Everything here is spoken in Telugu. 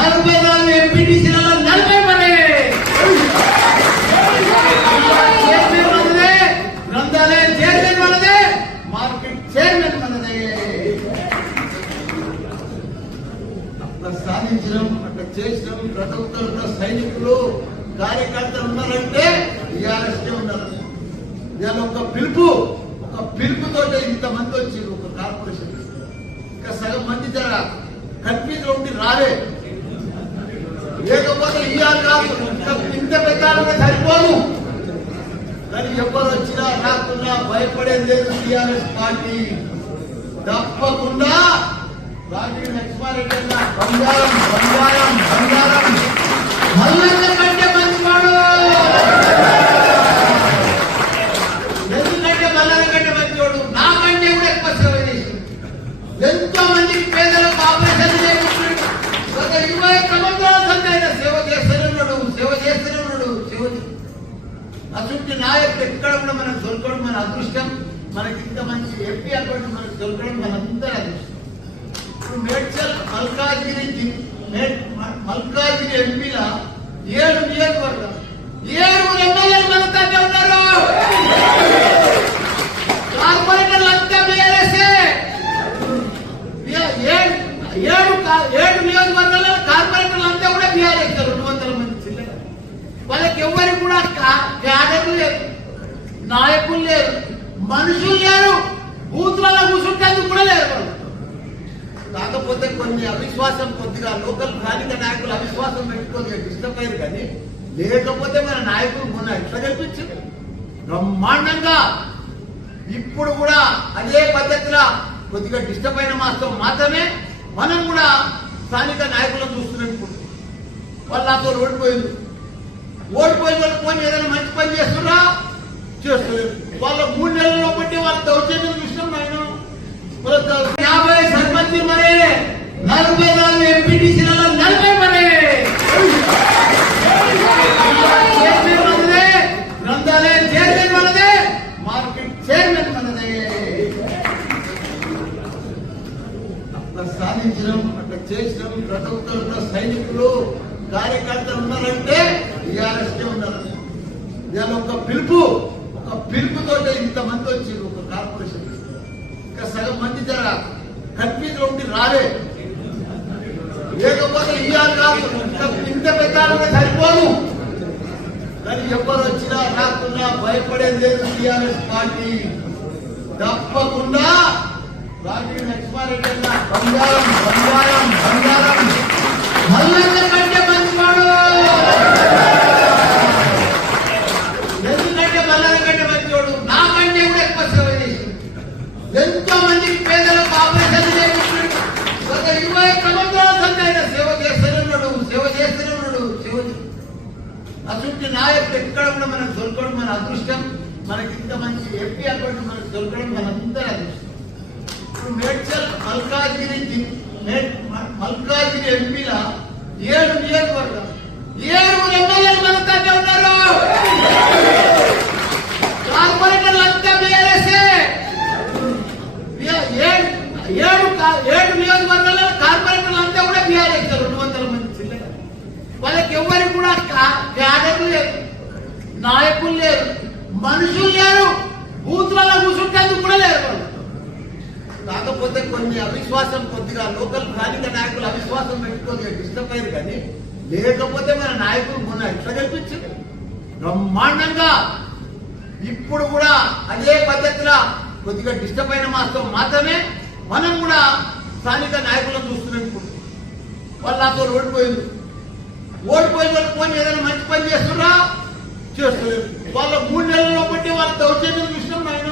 44 ఎంపీటీసీలలో 40 మంది చైర్మన్ మనదే, గ్రంథాలయ చైర్మన్ మనదే, మార్కెట్ చైర్మన్ మనదే. అట్లా సాధించడం, అట్లా చేసినాం. ప్రతి ఒక్కరు సైనికులు కార్యకర్తలు ఉన్నారంటే టీఆర్ఎస్కే ఉన్నారు. ఇవాళ ఒక పిలుపుతో ఇంతమంది వచ్చారు ఒక కార్పొరేషన్. ఇంకా సగం మంది జర కన్ఫ్యూజ్ ఉండి రాలే, లేకపోతే ఇవాళ కాదు ఇంత పెట్టాలంటే సరిపోను. కానీ ఎవరు వచ్చినా రాకుండా భయపడేది లేదు. టీఆర్ఎస్ పార్టీ తప్పకుండా రాజీవ్ లక్ష్మారెడ్డి అన్న బంగారం బంగారం బంగారం మల్లన్న కంటే మంచివాడు. ఎందుకంటే మల్లన్న కంటే మంచివాడు, నాకంటే కూడా ఎక్కువ సేవ చేసి ఎంతో మందికి పేదలకు ఆపరేషన్ చేయించాడు. గత 20 సంవత్సరాల సంది ఆయన సేవ చేస్తూనే ఉన్నాడు. అటువంటి నాయకుడు ఎక్కడ కూడా మనకు దొరకడం మన అదృష్టం. మనకి ఇంత మంచి ఎంపీ అకౌంట్ మనకు దొరకడం మనందరూ అదృష్టం. ఇప్పుడు మేడ్చల్ మల్కాజ్గిరి ఎంపీల 7 నియోజకవర్గం 7 ఎమ్మెల్యేలు మనతోనే ఉన్నారు. కార్పొరేటర్లు అంతా బీఆర్ఎస్ఏ. 7 నియోజకవర్గాల్లో కార్పొరేటర్లు అంతా కూడా బీఆర్ఎస్. 200 మంది చిల్లర. వాళ్ళకి ఎవరికి కూడా క్యాడర్లు లేరు, నాయకులు లేరు, మనుషులు లేరు, బూత్లలో కూర్చుంటేందుకు కూడా లేరు. కాకపోతే కొన్ని అవిశ్వాసం, కొద్దిగా లోకల్ స్థానిక నాయకులు అవిశ్వాసం పెట్టుకొని డిస్టర్బ్ అయ్యారు. కానీ లేకపోతే మన నాయకులు మొన్న ఎట్లా కల్పించారు బ్రహ్మాండంగా. ఇప్పుడు కూడా అదే పద్ధతిలో కొద్దిగా డిస్టర్బ్ అయిన మాత్రం మాత్రమే మనం కూడా స్థానిక నాయకులను చూస్తున్నాం. వాళ్ళు నాతో ఓడిపోయిన వాళ్ళు పోయి ఏదైనా మంచి పని చేస్తున్నా చేస్తలేదు. వాళ్ళ 3 నెలల్లో బట్టి వాళ్ళ దౌర్జన్యం చూసినాం. ఆయన 50 సర్పంచ్ మరే, 44 ఎంపీటీసీలలో 40 మంది చైర్మన్ మనదే, గ్రంథాలయ చైర్మన్ మనదే, మార్కెట్ చైర్మన్ మనదే. అట్లా సాధించడం, అట్లా చేసినాం. ప్రతి ఒక్కరు సైనికులు కార్యకర్తలు ఉన్నారంటే టీఆర్ఎస్కే ఉన్నారు. ఇవాళ ఒక పిలుపుతో ఇంతమంది వచ్చారు ఒక కార్పొరేషన్. ఇంకా సగం మంది జర కన్ఫ్యూజ్ ఉండి రాలే, లేకపోతే ఇవాళ కాదు ఇంత పెట్టాలంటే సరిపోను. కానీ ఎవరు వచ్చినా రాకుండా భయపడేది లేదు. టీఆర్ఎస్ పార్టీ తప్పకుండా రాజీవ్ లక్ష్మారెడ్డి అన్న బంగారం బంగారం బంగారం మల్లన్న కంటే మంచివాడు. ఎందుకంటే మల్లన్న కంటే మంచివాడు, నాకంటే కూడా ఎక్కువ సేవ చేసి ఎంతో మందికి పేదలకు ఆపరేషన్ చేయించాడు. గత 20 సంవత్సరాల సంది ఆయన సేవ చేస్తూనే ఉన్నాడు. అటువంటి నాయకుడు ఎక్కడ కూడా మనకు దొరకడం మన అదృష్టం. మనకి ఇంత మంచి ఎంపీ అకౌంట్ మనకు దొరకడం మనందరూ అదృష్టం. ఇప్పుడు మేడ్చల్ మల్కాజ్గిరి ఎంపీల 7 నియోజకవర్గం 7 ఎమ్మెల్యేలు మనతోనే ఉన్నారు. కార్పొరేటర్లు అంతా బీఆర్ఎస్ఏ. 7 నియోజకవర్గాల్లో కార్పొరేటర్లు అంతా కూడా బీఆర్ఎస్. 200 మంది చిల్లర. వాళ్ళకి ఎవరికి కూడా క్యాడర్లు లేరు, నాయకులు లేరు, మనుషులు లేరు, బూత్లలో కూర్చుంటేందుకు కూడా లేరు. కాకపోతే కొన్ని అవిశ్వాసం, కొద్దిగా లోకల్ స్థానిక నాయకులు అవిశ్వాసం పెట్టుకొని డిస్టర్బ్ అయ్యారు. కానీ లేకపోతే మన నాయకులు మొన్న ఎట్లా కల్పించారు బ్రహ్మాండంగా. ఇప్పుడు కూడా అదే పద్ధతిలో కొద్దిగా డిస్టర్బ్ అయిన మాత్రమే మనం కూడా స్థానిక నాయకులను చూస్తున్నాం. వాళ్ళు నాతో ఓడిపోయిన వాళ్ళు పోయి ఏదైనా మంచి పని చేస్తున్నా చేస్తలేదు. వాళ్ళ 3 నెలల్లో బట్టి వాళ్ళ దౌర్జన్యం చూసినాం. ఆయన